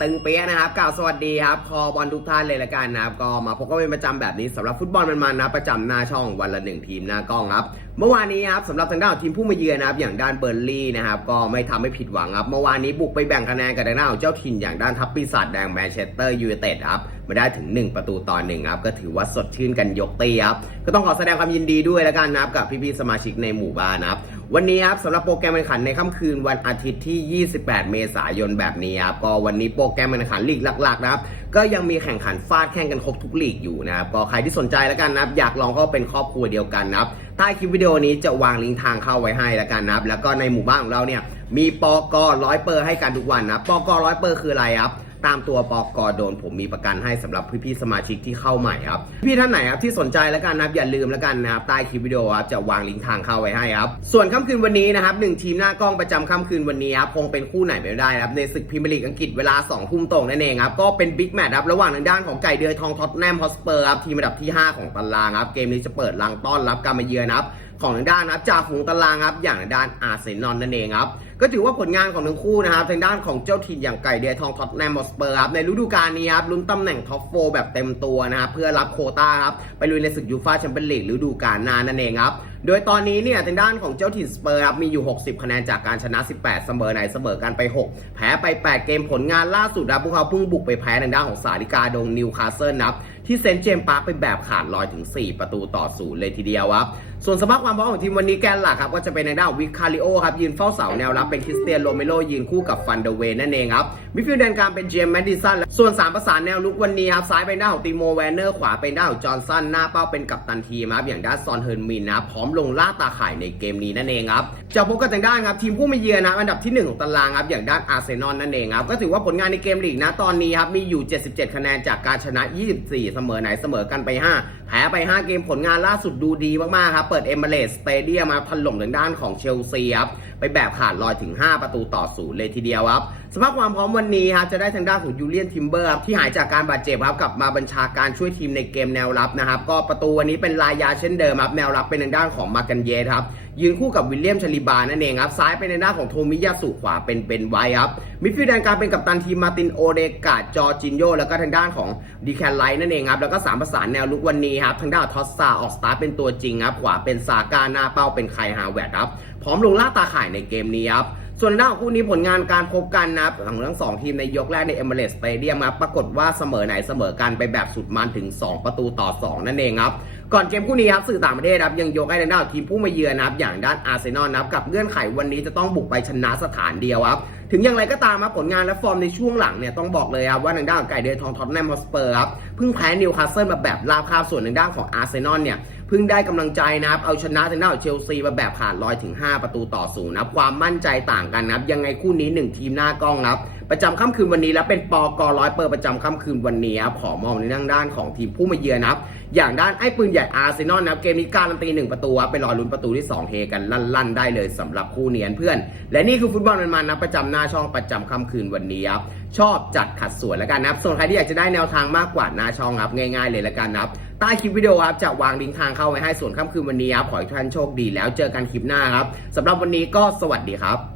ตึงเปี๊ยะนะครับกล่าวสวัสดีครับคอบอลทุกท่านเลยละกันนะครับก็มาพบกันเป็นประจำแบบนี้สำหรับฟุตบอลมันๆนะประจำหน้าช่องวันละหนึ่งทีมหน้ากล้องครับเมื่อวานนี้ครับสำหรับทางด้านของทีมผู้มาเยือนนะครับอย่างด้านเบอร์ลี่นะครับก็ไม่ทำให้ผิดหวังครับเมื่อวานนี้บุกไปแบ่งคะแนนกับทางด้านของเจ้าถิ่นอย่างด้านทัพปีศาจแดงแมนเชสเตอร์ยูไนเต็ดครับมาได้ถึง 1 ประตูต่อหนึ่งครับก็ถือว่าสดชื่นกันยกตีครับก็ต้องขอแสดงความยินดีด้วยล้วกันนะครับกับพี่ๆสมาชิกในหมู่บ้านนะครับวันนี้ครับสำหรับโปรแกรมแข่งขันในค่ำคืนวันอาทิตย์ที่ 28 เมษายนแบบนี้ครับก็วันนี้โปรแกรมแข่งขันลีกหลักๆนะครับก็ยังมีแข่งขันฟาดแข่งกันครบทุกลีกอยู่นะครับก็ใครที่สนใจแล้วกันนะครับอยากลองก็เป็นครอบครัวเดียวกันนะครับใต้คลิปวิดีโอนี้จะวางลิงก์ทางเข้าไว้ให้แล้วกันนะครับแล้วก็ในหมู่บ้านของเราเนี่ยมีปอกร้อยเปอร์ให้กันทุกวันนะปอกร้อยเปอร์คืออะไรครับ ตามตัวปอกอโดน ผมมีประกันให้สำหรับพี่ๆสมาชิกที่เข้าใหม่ครับ พี่ท่านไหนครับที่สนใจแล้วกันนะครับอย่าลืมแล้วกันนะครับใต้คลิปวิดีโอครับจะวางลิงก์ทางเข้าไว้ให้ครับ ส่วนค่ำคืนวันนี้นะครับหนึ่งทีมหน้ากล้องประจำค่ำคืนวันนี้ครับคงเป็นคู่ไหนไม่ได้ครับในศึกพรีเมียร์ลีกอังกฤษเวลา2ทุ่มตรงนั่นเองครับก็เป็นบิ๊กแมตช์ครับระหว่างทางด้านของไก่เดือยทองท็อตแนมฮอสเปอร์ครับทีมอันดับที่ 5 ของตารางครับเกมนี้จะเปิดรังต้อนรับการมาเยือนครับของทางด้านนะครับจากฝูงตารางครับอย่างทางด้านอาร์เซนอลนั่นเองครับก็ถือว่าผลงานของทั้งคู่นะครับทางด้านของเจ้าถิ่นอย่างไก่เดียทองท็อตแนมมอสเปอร์ครับในฤดูกาลนี้ครับลุ้นตำแหน่งท็อปโฟแบบเต็มตัวนะครับเพื่อรับโคต้าครับไปลุยในศึกยูฟ่าแชมเปี้ยนลีกฤดูกาลหน้านั่นเองครับโดยตอนนี้เนี่ยทางด้านของเจ้าถิ่นสเปอร์ครับมีอยู่ 60 คะแนนจากการชนะ 18 เสมอไหนเสมอกันไป 6 แพ้ไป 8 เกมผลงานล่าสุดครับพวกเขาเพิ่งบุกไปแพ้ทางด้านของสาริกาดงนิวคาสเซิลนับที่เซนต์เจมปาร์คไปแบบขาดลอยถึง 4 ประตูต่อศูนย์เลยทีเดียวครับ ส่วนสภาพความพร้อมของทีมวันนี้แกนหลักครับก็จะเป็นในด้านวิคาริโอครับยืนเฝ้าเสาแนวรับเป็นคริสเตียนโรเมโรยืนคู่กับฟันเดเวนนั่นเองครับมิดฟิลด์แดนกลางเป็นเจมส์แมดดิสันส่วน 3 ประสานแนวลุกวันนี้ครับซ้ายเป็นด้านของติโมแวนเนอร์ขวาเป็นด้านของจอห์นสันหน้าเป้าเป็นกัปตันทีมครับอย่างด้านซอนเฮิร์นมินนะพร้อมลงล่าตาข่ายในเกมนี้นั่นเองครับจะพบกันทางด้านครับทีมผู้มาเยือนนะอันดับที่หนึ่งของตารางครับอย่างด้านอาร์เซนอลนั่นเองครับก็ถือว่าผลงานในเกมลีกนะตอนนี้ครับมีอยู่ 77 คะแนนจากการชนะ 24 เสมอไหนเสมอกันไป 5 แพ้ไป 5 เกมผลงานล่าสุดดูดีมากๆครับเปิดเอเมเบรสสเตเดียมมาถล่มทางด้านของเชลซีครับไปแบบขาดลอยถึง 5 ประตูต่อศูนย์เลยทีเดียวครับสภาพความพร้อมวันนี้ครับจะได้ทางด้านของยูเลียนทิมเบอร์ที่หายจากการบาดเจ็บครับกลับมาบัญชาการช่วยทีมในเกมแนวรับนะครับก็ประตูวันนี้เป็นลายยาเช่นเดิมครับแนวรับเป็นทางด้านของมากันเยสครับ ยืนคู่กับวิลเลียมชลิบานั่นเองครับ ซ้ายเป็นทางด้าของโทมิยาสุขวาเป็นเบนไวท์ครับมิดฟิลด์แดนกลางเป็นกัปตันทีมมาตินโอเดกาจอจินโยแล้วก็ทางด้านของดีแคนไลท์นั่นเองครับแล้วก็สามประสานแนวลุกวันนี้ครับทางด้านทอสซาออกสตาร์เป็นตัวจริงครับขวาเป็นซาก้าหน้าเป้าเป็นไคฮาวเวร์ดครับพร้อมลงล่าตาข่ายในเกมนี้ครับส่วนด้านคู่นี้ผลงานการพบกันนะครับของทั้งสองทีมในยกแรกในเอเมเรสสเตเดียมครับปรากฏว่าเสมอไหนเสมอกันไปแบบสุดมันถึง 2 ประตูต่อ 2 นั่นเองครับก่อนเกมคู่นี้ครับสื่อต่างประเทศครับยังยกให้ทางด้านทีมผู้มาเยือนนะครับอย่างด้านอาร์เซนอลนะครับกับเงื่อนไขวันนี้จะต้องบุกไปชนะสถานเดียวครับถึงอย่างไรก็ตามครับผลงานและฟอร์มในช่วงหลังเนี่ยต้องบอกเลยครับว่าทางด้านของไก่เดือทองท็อตแนมฮอสเปอร์ครับเพิ่งแพ้นิวคาสเซิลมาแบบราบคาบส่วนทางด้านของอาร์เซนอลเนี่ยเพิ่งได้กำลังใจนะครับเอาชนะทางด้านของเชลซีมาแบบขาดลอยถึง 5 ประตูต่อศูนย์นะครับความมั่นใจต่างกันนะครับยังไงคู่นี้ 1 ทีมหน้ากล้องครับ ประจำค่ำคืนวันนี้และเป็นปอกร้อยเปิดประจำค่ำคืนวันนี้ครับขอมองในด้านด้านของทีมผู้มาเยือนนะครับ อย่างด้านไอ้ปืนใหญ่อาร์เซนอลนะครับเกมนี้การันตีหนึ่งประตูไปรอลุ้นประตูที่ 2 เฮกันลั่นๆ ได้เลยสำหรับคู่เนียนเพื่อน และนี่คือฟุตบอลมันๆนะประจำหน้าช่องประจำค่ำคืนวันนี้ครับชอบจัดขัดสวยแล้วกันนะครับ ส่วนใครที่อยากจะได้แนวทางมากกว่าหน้าช่องครับง่ายๆเลยแล้วกันนะครับใต้คลิปวิดีโอครับจะวางลิงก์ทางเข้าไว้ให้ส่วนค่ำคืนวันนี้ครับขอให้ทุกท่านโชคดีแล้วเจอกันคลิปหน้าครับสำหรับวันนี้ก็สวัสดีครับ